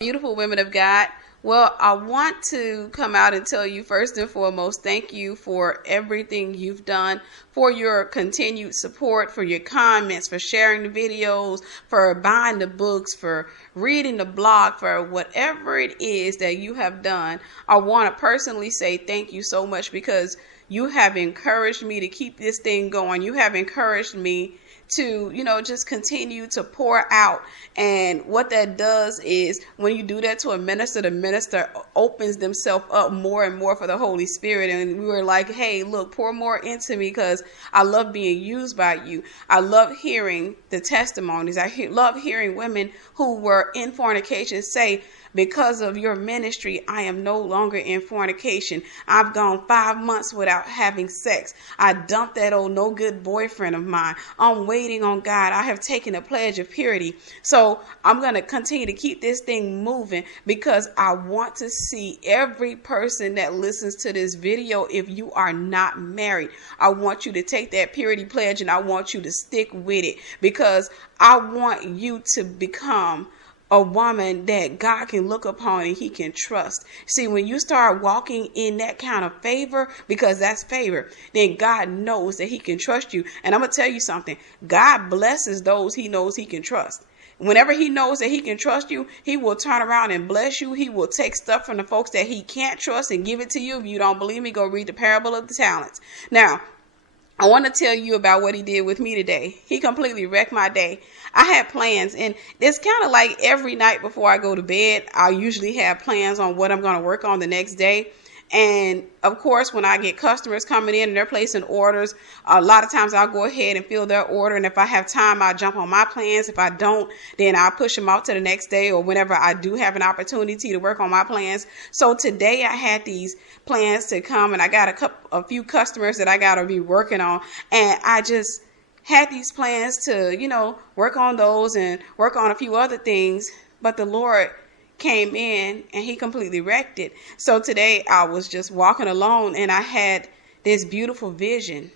Beautiful women of God. Well, I want to come out and tell you first and foremost, thank you for everything you've done, for your continued support, for your comments, for sharing the videos, for buying the books, for reading the blog, for whatever it is that you have done. I want to personally say thank you so much because you have encouraged me to keep this thing going. You have encouraged me to, just continue to pour out. And what that does is when you do that to a minister, the minister opens themselves up more and more for the Holy Spirit. And we were like, hey, look, pour more into me because I love being used by you. I love hearing the testimonies. Love hearing women who were in fornication say, because of your ministry, I am no longer in fornication. I've gone 5 months without having sex. I dumped that old no good boyfriend of mine. I'm waiting on God. I have taken a pledge of purity. So I'm going to continue to keep this thing moving because I want to see every person that listens to this video, if you are not married, I want you to take that purity pledge and I want you to stick with it because I want you to become a woman that God can look upon and he can trust. See, when you start walking in that kind of favor, because that's favor, then God knows that he can trust you. And I'm going to tell you something. God blesses those he knows he can trust. Whenever he knows that he can trust you, he will turn around and bless you. He will take stuff from the folks that he can't trust and give it to you. If you don't believe me, go read the parable of the talents. Now, I want to tell you about what he did with me today. He completely wrecked my day. I had plans, and it's kind of like every night before I go to bed, I usually have plans on what I'm going to work on the next day. And of course, when I get customers coming in and they're placing orders, a lot of times I'll go ahead and fill their order. And if I have time, I'll jump on my plans. If I don't, then I'll push them off to the next day or whenever I do have an opportunity to work on my plans. So today I had these plans to come and I got a few customers that I got to be working on. And I just had these plans to, work on those and work on a few other things. But the Lord came in and he completely wrecked it. So today I was just walking alone and I had this beautiful vision.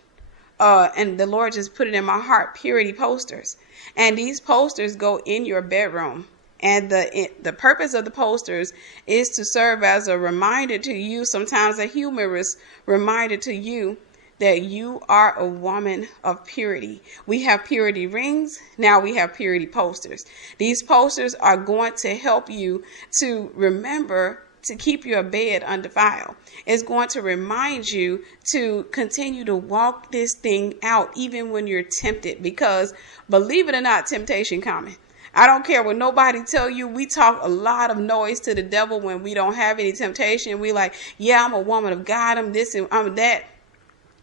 And the Lord just put it in my heart, purity posters. And these posters go in your bedroom. And the purpose of the posters is to serve as a reminder to you, sometimes a humorous reminder to you, that you are a woman of purity. We have purity rings. Now we have purity posters. These posters are going to help you to remember to keep your bed undefiled. It's going to remind you to continue to walk this thing out even when you're tempted, because believe it or not, temptation coming. I don't care what nobody tell you. We talk a lot of noise to the devil when we don't have any temptation. We like, yeah, I'm a woman of God. I'm this and I'm that.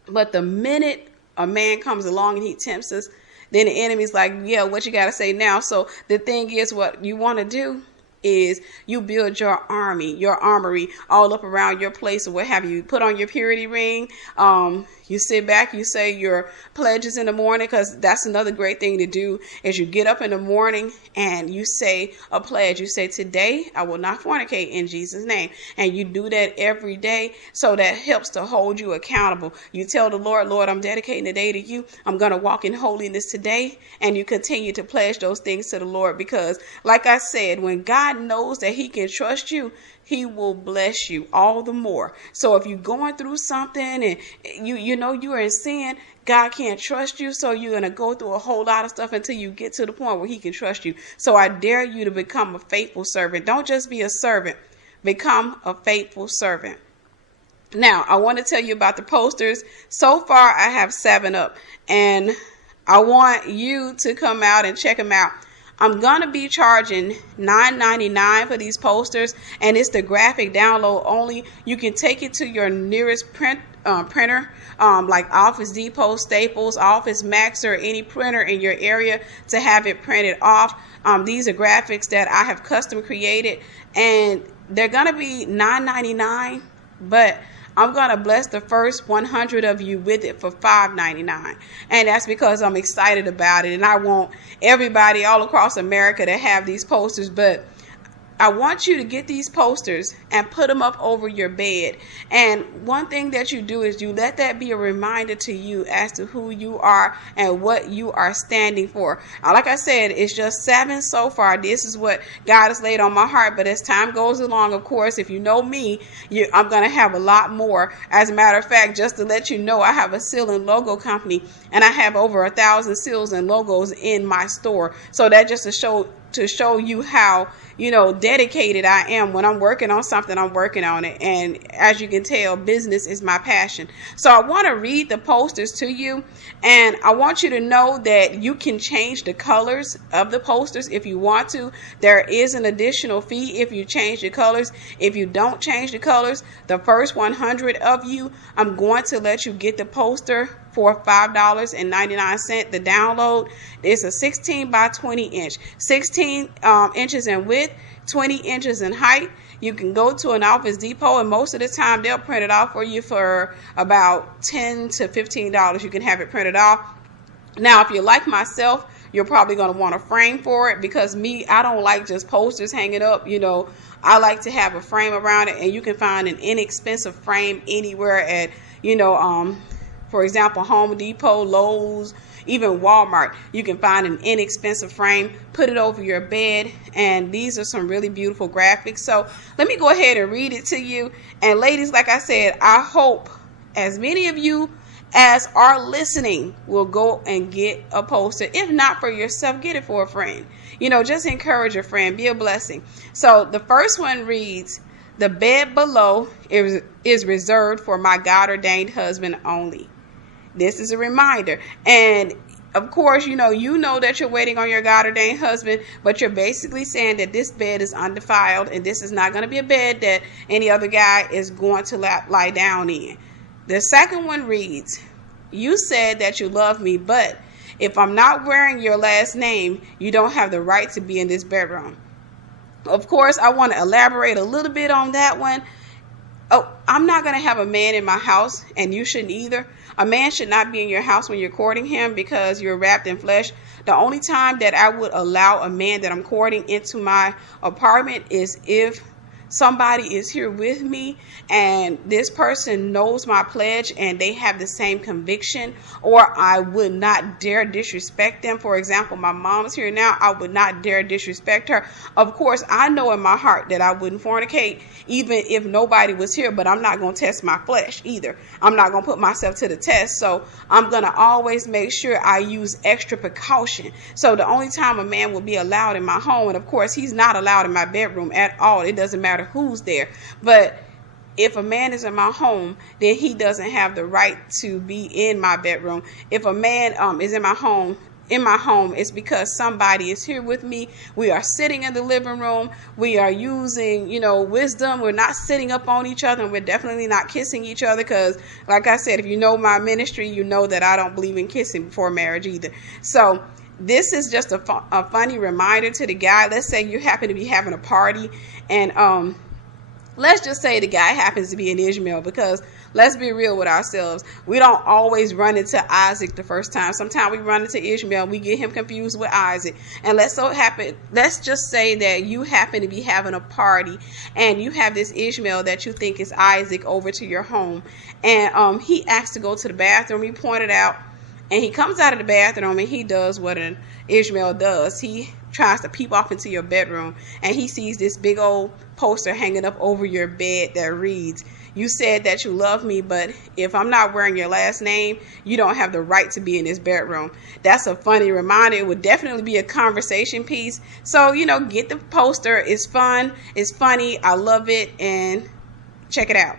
But the minute a man comes along and he tempts us, then the enemy's like, yeah, what you got to say now? So the thing is, what you want to do is you build your armory all up around your place or what have you. Put on your purity ring. You sit back, you say your pledges in the morning, because that's another great thing to do is you get up in the morning and you say a pledge. You say, today I will not fornicate in Jesus' name. And you do that every day. So that helps to hold you accountable. You tell the Lord, Lord, I'm dedicating the day to you. I'm going to walk in holiness today. And you continue to pledge those things to the Lord, because like I said, when God knows that he can trust you, he will bless you all the more. So if you're going through something and you know you are in sin, God can't trust you. So you're going to go through a whole lot of stuff until you get to the point where he can trust you. So I dare you to become a faithful servant. Don't just be a servant. Become a faithful servant. Now, I want to tell you about the posters. So far, I have 7 up. And I want you to come out and check them out. I'm going to be charging $9.99 for these posters, and it's the graphic download only. You can take it to your nearest printer, like Office Depot, Staples, Office Max, or any printer in your area to have it printed off. These are graphics that I have custom created, and they're going to be $9.99, but I'm going to bless the first 100 of you with it for $5.99. And that's because I'm excited about it. And I want everybody all across America to have these posters. But I want you to get these posters and put them up over your bed. And one thing that you do is you let that be a reminder to you as to who you are and what you are standing for. Like I said, it's just 7 so far. This is what God has laid on my heart. But as time goes along, of course, if you know me, I'm going to have a lot more. As a matter of fact, just to let you know, I have a seal and logo company, and I have over 1,000 seals and logos in my store. So that just to show you how, dedicated I am. When I'm working on something, I'm working on it. And as you can tell, business is my passion. So I want to read the posters to you. And I want you to know that you can change the colors of the posters if you want to. There is an additional fee if you change the colors. If you don't change the colors, the first 100 of you, I'm going to let you get the poster for $5.99. The download is a 16 by 20 inch, 16 inches in width, 20 inches in height. You can go to an Office Depot, and most of the time they'll print it off for you for about $10 to $15. You can have it printed off. Now, if you're like myself, you're probably going to want a frame for it, because I don't like just posters hanging up. I like to have a frame around it, and you can find an inexpensive frame anywhere at, for example, Home Depot, Lowe's, even Walmart. You can find an inexpensive frame, put it over your bed, and these are some really beautiful graphics. So let me go ahead and read it to you. And ladies, like I said, I hope as many of you as are listening will go and get a poster. If not for yourself, get it for a friend. Just encourage a friend, be a blessing. So the first one reads, "The bed below is reserved for my God-ordained husband only." This is a reminder. And of course, you know that you're waiting on your God-ordained husband, but you're basically saying that this bed is undefiled, and this is not going to be a bed that any other guy is going to lie down in. The second one reads, "You said that you love me, but if I'm not wearing your last name, you don't have the right to be in this bedroom." Of course, I want to elaborate a little bit on that one. I'm not going to have a man in my house, and you shouldn't either. A man should not be in your house when you're courting him, because you're wrapped in flesh. The only time that I would allow a man that I'm courting into my apartment is if somebody is here with me and this person knows my pledge and they have the same conviction, or I would not dare disrespect them. For example, my mom's here now. I would not dare disrespect her. Of course, I know in my heart that I wouldn't fornicate even if nobody was here, but I'm not going to test my flesh either. I'm not going to put myself to the test. So I'm going to always make sure I use extra precaution. So the only time a man will be allowed in my home, and of course he's not allowed in my bedroom at all. It doesn't matter who's there. But if a man is in my home, then he doesn't have the right to be in my bedroom. If a man is in my home, it's because somebody is here with me. We are sitting in the living room. We are using, wisdom. We're not sitting up on each other, and we're definitely not kissing each other, because, like I said, if you know my ministry, you know that I don't believe in kissing before marriage either. So this is just a funny reminder to the guy. Let's say you happen to be having a party, and let's just say the guy happens to be an Ishmael, because let's be real with ourselves. We don't always run into Isaac the first time. Sometimes we run into Ishmael. We get him confused with Isaac. And let's just say that you happen to be having a party and you have this Ishmael that you think is Isaac over to your home. And he asks to go to the bathroom. He pointed out, and he comes out of the bathroom and he does what an Ishmael does. He tries to peep off into your bedroom, and he sees this big old poster hanging up over your bed that reads, "You said that you love me, but if I'm not wearing your last name, you don't have the right to be in this bedroom." That's a funny reminder. It would definitely be a conversation piece. So, get the poster. It's fun. It's funny. I love it. And check it out.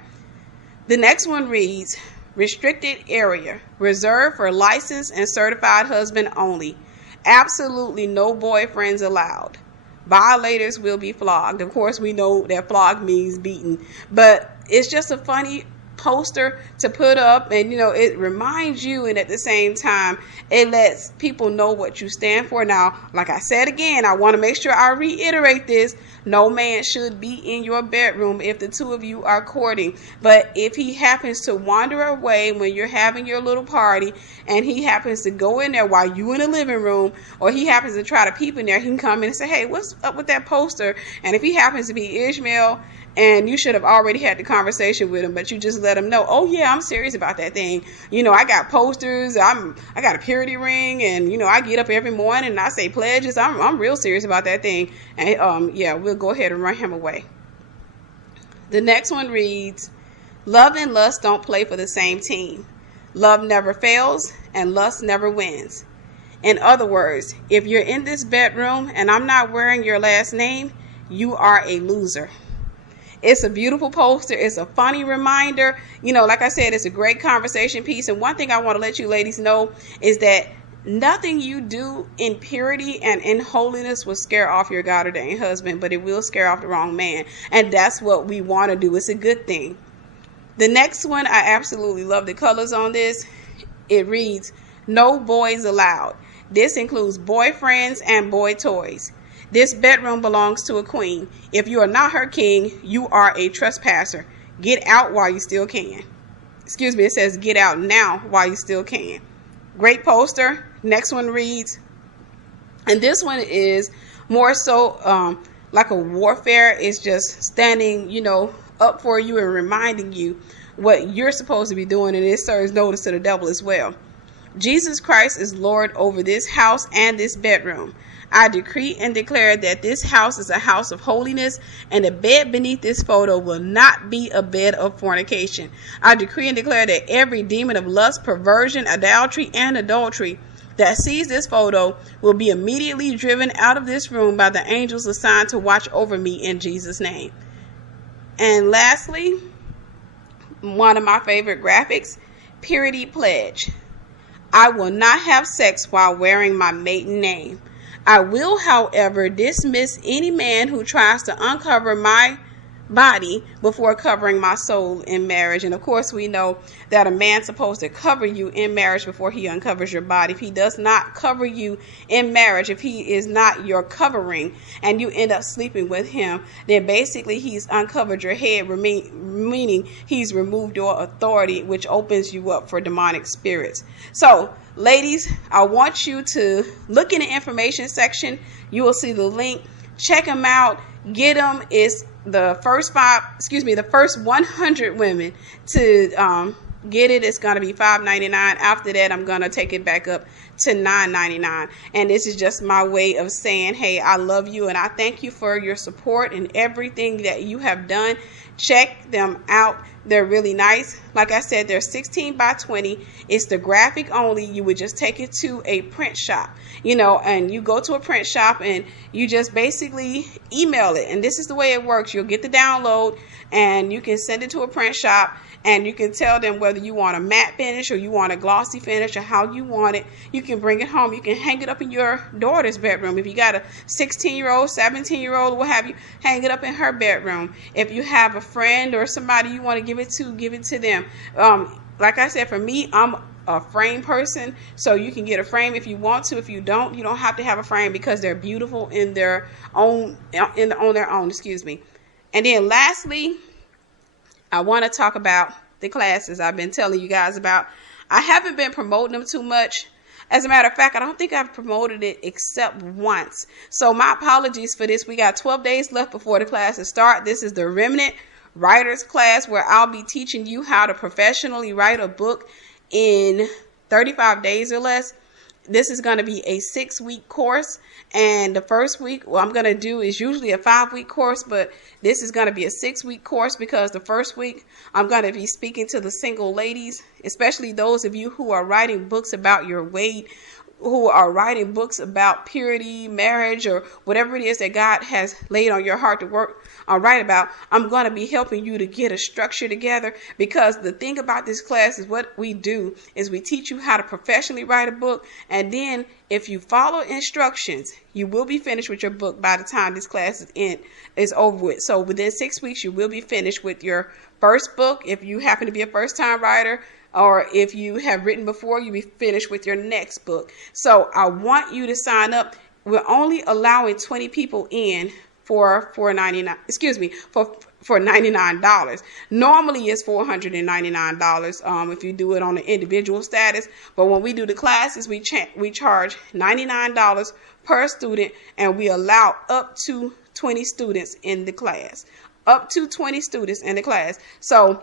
The next one reads, "Restricted area, reserved for licensed and certified husband only. Absolutely no boyfriends allowed. Violators will be flogged." Of course, we know that flog means beaten, but it's just a funny poster to put up, and it reminds you, and at the same time it lets people know what you stand for. Now, like I said again, I want to make sure I reiterate this: no man should be in your bedroom if the two of you are courting. But if he happens to wander away when you're having your little party, and he happens to go in there while you in the living room, or he happens to try to peep in there, he can come in and say, hey, what's up with that poster? And if he happens to be Ishmael, and you should have already had the conversation with him, but you just let him know, oh yeah, I'm serious about that thing. I got posters, I got a purity ring, and I get up every morning and I say pledges. I'm real serious about that thing. And yeah, we'll go ahead and run him away. The next one reads, love and lust don't play for the same team. Love never fails and lust never wins. In other words, if you're in this bedroom and I'm not wearing your last name, you are a loser. It's a beautiful poster. It's a funny reminder. Like I said, it's a great conversation piece. And one thing I want to let you ladies know is that nothing you do in purity and in holiness will scare off your God-ordained husband, but it will scare off the wrong man. And that's what we want to do. It's a good thing. The next one, I absolutely love the colors on this. It reads, no boys allowed. This includes boyfriends and boy toys. This bedroom belongs to a queen. If you are not her king, you are a trespasser. Get out while you still can. Excuse me, it says get out now while you still can. Great poster. Next one reads, and this one is more so like a warfare. It's just standing, up for you and reminding you what you're supposed to be doing, and it serves notice to the devil as well. Jesus Christ is Lord over this house and this bedroom. I decree and declare that this house is a house of holiness, and the bed beneath this photo will not be a bed of fornication. I decree and declare that every demon of lust, perversion, idolatry, and adultery that sees this photo will be immediately driven out of this room by the angels assigned to watch over me in Jesus' name. And lastly, one of my favorite graphics, Purity Pledge. I will not have sex while wearing my maiden name. I will, however, dismiss any man who tries to uncover my body before covering my soul in marriage. And of course, we know that a man's supposed to cover you in marriage before he uncovers your body. If he does not cover you in marriage, if he is not your covering, and you end up sleeping with him, then basically he's uncovered your head, meaning he's removed your authority, which opens you up for demonic spirits. So ladies, I want you to look in the information section. You will see the link. Check them out. Get them. It's the first 100 women to get it. It's going to be $5.99. After that, I'm going to take it back up to $9.99. And this is just my way of saying, hey, I love you and I thank you for your support and everything that you have done. Check them out. They're really nice. Like I said, they're 16 by 20. It's the graphic only. You would just take it to a print shop, and you go to a print shop and you just basically email it. And this is the way it works. You'll get the download and you can send it to a print shop, and you can tell them whether you want a matte finish or you want a glossy finish or how you want it. You can bring it home. You can hang it up in your daughter's bedroom. If you got a 16-year-old, 17-year-old, what have you, hang it up in her bedroom. If you have a friend or somebody you want to give it to them. Like I said, for me, I'm a frame person, so you can get a frame if you want to. If you don't, you don't have to have a frame because they're beautiful in their own, on their own. Excuse me. And then lastly, I want to talk about the classes I've been telling you guys about. I haven't been promoting them too much. As a matter of fact, I don't think I've promoted it except once. So my apologies for this. We got 12 days left before the classes start. This is the Remnant Writers class, where I'll be teaching you how to professionally write a book in 35 days or less. This is going to be a 6-week course, and the first week what I'm going to do is usually a 5-week course, but this is going to be a 6-week course because the first week I'm going to be speaking to the single ladies, especially those of you who are writing books about your weight, who are writing books about purity, marriage, or whatever it is that God has laid on your heart to work on write about, I'm going to be helping you to get a structure together, because the thing about this class is what we do is we teach you how to professionally write a book, and then if you follow instructions, you will be finished with your book by the time this class is over with. So within 6 weeks, you will be finished with your first book. If you happen to be a first-time writer, or if you have written before, you'll be finished with your next book. So I want you to sign up. We're only allowing 20 people in for $4.99. Excuse me, for $99. Normally it's $499 if you do it on an individual status. But when we do the classes, we charge $99 per student, and we allow up to 20 students in the class. Up to 20 students in the class. So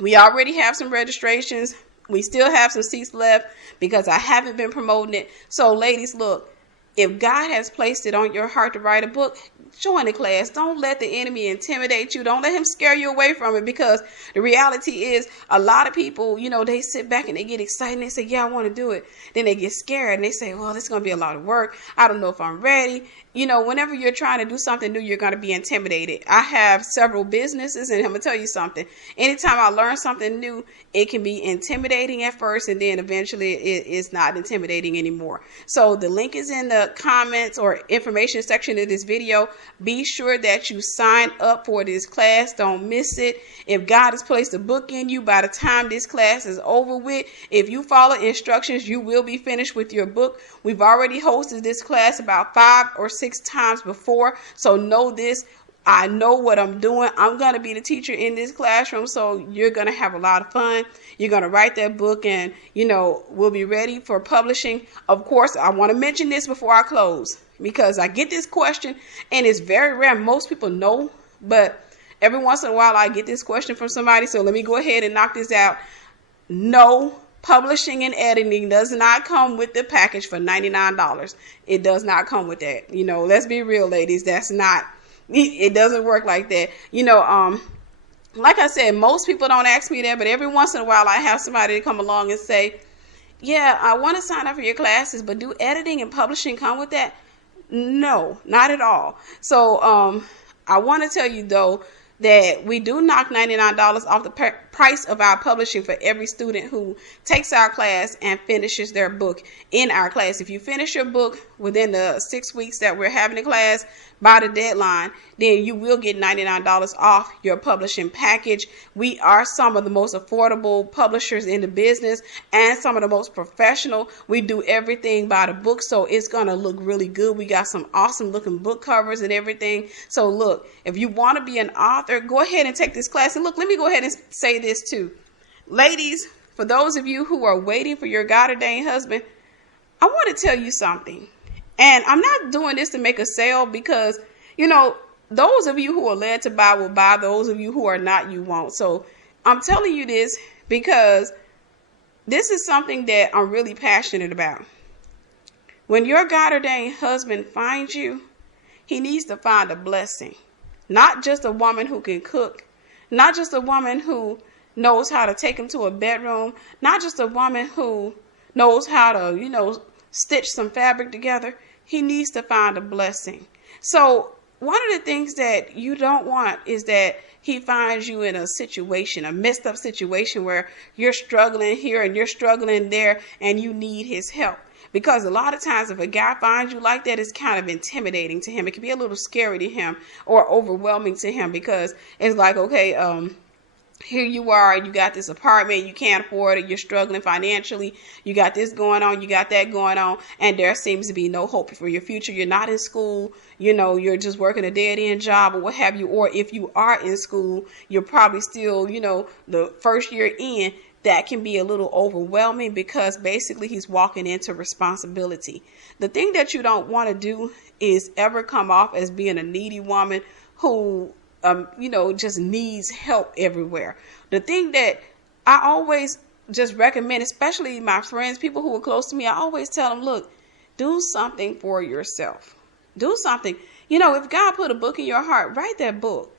we already have some registrations. We still have some seats left because I haven't been promoting it. So ladies, look, if God has placed it on your heart to write a book, join the class. Don't let the enemy intimidate you. Don't let him scare you away from it, because the reality is a lot of people, they sit back and they get excited and they say, yeah, I want to do it. Then they get scared and they say, well, this is going to be a lot of work. I don't know if I'm ready. Whenever you're trying to do something new, you're going to be intimidated. I have several businesses, and I'm going to tell you something. Anytime I learn something new, it can be intimidating at first, and then eventually it is not intimidating anymore. So the link is in the comments or information section of this video. Be sure that you sign up for this class. Don't miss it. If God has placed a book in you, by the time this class is over with, if you follow instructions, you will be finished with your book. We've already hosted this class about 5 or 6 times before. So know this. I know what I'm doing. I'm going to be the teacher in this classroom. So you're going to have a lot of fun. You're going to write that book, and, we'll be ready for publishing. Of course, I want to mention this before I close, because I get this question and it's very rare. Most people know, but every once in a while I get this question from somebody. So let me go ahead and knock this out. No, publishing and editing does not come with the package for $99. It does not come with that. Let's be real, ladies. It doesn't work like that. Like I said, most people don't ask me that, but every once in a while I have somebody to come along and say, yeah, I want to sign up for your classes, but do editing and publishing come with that? No, not at all. So I want to tell you, though, that we do knock $99 off the price of our publishing for every student who takes our class and finishes their book in our class. If you finish your book within the 6 weeks that we're having the class by the deadline, then you will get $99 off your publishing package. We are some of the most affordable publishers in the business and some of the most professional. We do everything by the book, so it's going to look really good. We got some awesome looking book covers and everything. So look, if you want to be an author, go ahead and take this class. And look, let me go ahead and say this too. Ladies, for those of you who are waiting for your God-ordained husband, I want to tell you something. And I'm not doing this to make a sale, because, those of you who are led to buy will buy. Those of you who are not, you won't. So I'm telling you this because this is something that I'm really passionate about. When your God-ordained husband finds you, he needs to find a blessing. Not just a woman who can cook. Not just a woman who knows how to take him to a bedroom. Not just a woman who knows how to, stitch some fabric together. He needs to find a blessing. So one of the things that you don't want is that he finds you in a situation, a messed up situation where you're struggling here and you're struggling there and you need his help. Because a lot of times if a guy finds you like that, it's kind of intimidating to him. It can be a little scary to him or overwhelming to him, because it's like, okay, here you are, you got this apartment, you can't afford it, you're struggling financially, you got this going on, you got that going on, and there seems to be no hope for your future. You're not in school, you're just working a dead-end job or what have you, or if you are in school, you're probably still, the first year in. That can be a little overwhelming, because basically he's walking into responsibility. The thing that you don't want to do is ever come off as being a needy woman who just needs help everywhere. The thing that I always just recommend, especially my friends, people who are close to me, I always tell them, look, do something for yourself. Do something. If God put a book in your heart, write that book.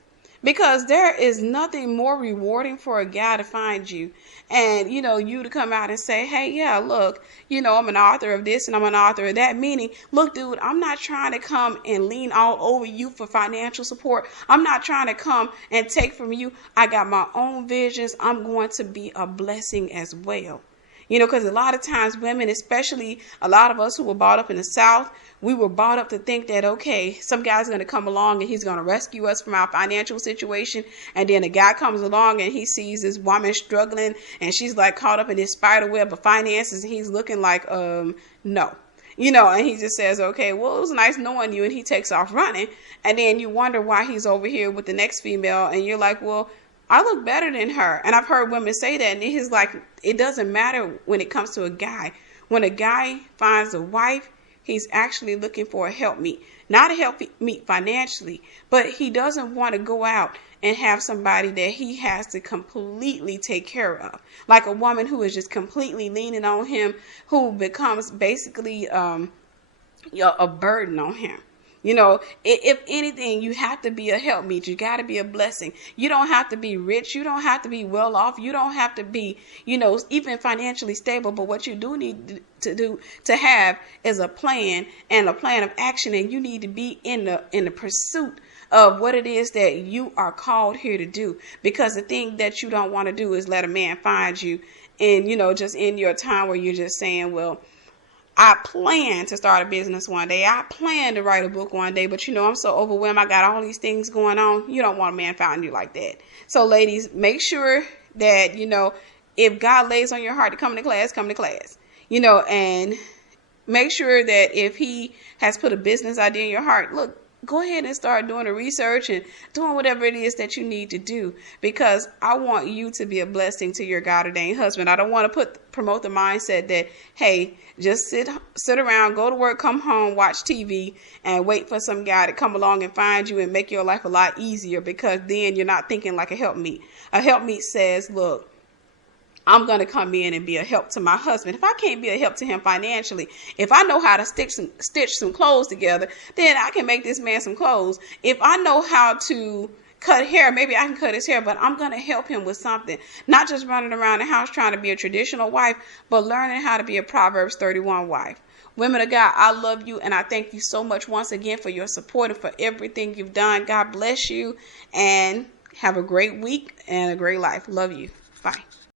Because there is nothing more rewarding for a guy to find you and, you to come out and say, hey, yeah, look, I'm an author of this and I'm an author of that. Meaning, look, dude, I'm not trying to come and lean all over you for financial support. I'm not trying to come and take from you. I got my own visions. I'm going to be a blessing as well. Because a lot of times women, especially a lot of us who were brought up in the South, we were brought up to think that, okay, some guy's going to come along and he's going to rescue us from our financial situation. And then a guy comes along and he sees this woman struggling and she's like caught up in this spider web of finances. And he's looking like, no. And he just says, okay, well, it was nice knowing you. And he takes off running. And then you wonder why he's over here with the next female. And you're like, well, I look better than her. And I've heard women say that. And he's like, it doesn't matter when it comes to a guy. When a guy finds a wife, he's actually looking for a helpmeet. Not a helpmeet financially, but he doesn't want to go out and have somebody that he has to completely take care of. Like a woman who is just completely leaning on him, who becomes basically a burden on him. If anything, you have to be a helpmeet. You got to be a blessing. You don't have to be rich. You don't have to be well off. You don't have to be, even financially stable. But what you do need to have is a plan and a plan of action. And you need to be in the pursuit of what it is that you are called here to do. Because the thing that you don't want to do is let a man find you and, just in your time where you're just saying, well, I plan to start a business one day. I plan to write a book one day, but I'm so overwhelmed. I got all these things going on. You don't want a man finding you like that. So ladies, make sure that, if God lays on your heart to come to class, come to class, and make sure that if he has put a business idea in your heart, look, go ahead and start doing the research and doing whatever it is that you need to do, because I want you to be a blessing to your God-ordained husband. I don't want to promote the mindset that, hey, just sit around, go to work, come home, watch TV, and wait for some guy to come along and find you and make your life a lot easier, because then you're not thinking like a helpmeet. A helpmeet says, look, I'm going to come in and be a help to my husband. If I can't be a help to him financially, if I know how to stitch some clothes together, then I can make this man some clothes. If I know how to cut hair, maybe I can cut his hair, but I'm going to help him with something. Not just running around the house trying to be a traditional wife, but learning how to be a Proverbs 31 wife. Women of God, I love you, and I thank you so much once again for your support and for everything you've done. God bless you, and have a great week and a great life. Love you. Bye.